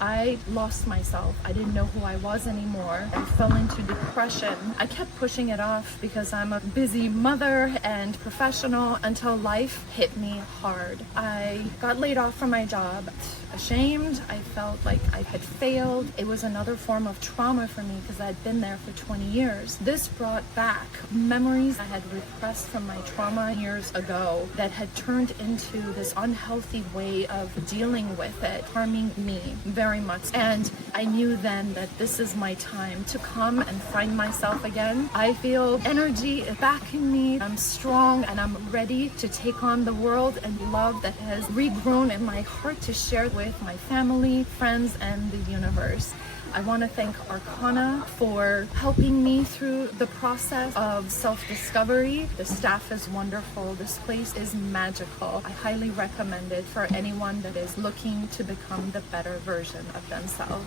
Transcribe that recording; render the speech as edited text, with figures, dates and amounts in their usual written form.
I lost myself. I didn't know who I was anymore. I fell into depression. I kept pushing it off because I'm a busy mother and professional until life hit me hard. I got laid off from my job. Ashamed. I felt like I had failed. It was another form of trauma for me because I'd been there for 20 years. This brought back memories I had repressed from my trauma years ago that had turned into this unhealthy way of dealing with it, harming me very much. And I knew then that this is my time to come and find myself again. I feel energy back in me. I'm strong and I'm ready to take on the world and love that has regrown in my heart to share with my family, friends, and the universe. I want to thank Arkana for helping me through the process of self-discovery. The staff is wonderful. This place is magical. I highly recommend it for anyone that is looking to become the better version of themselves.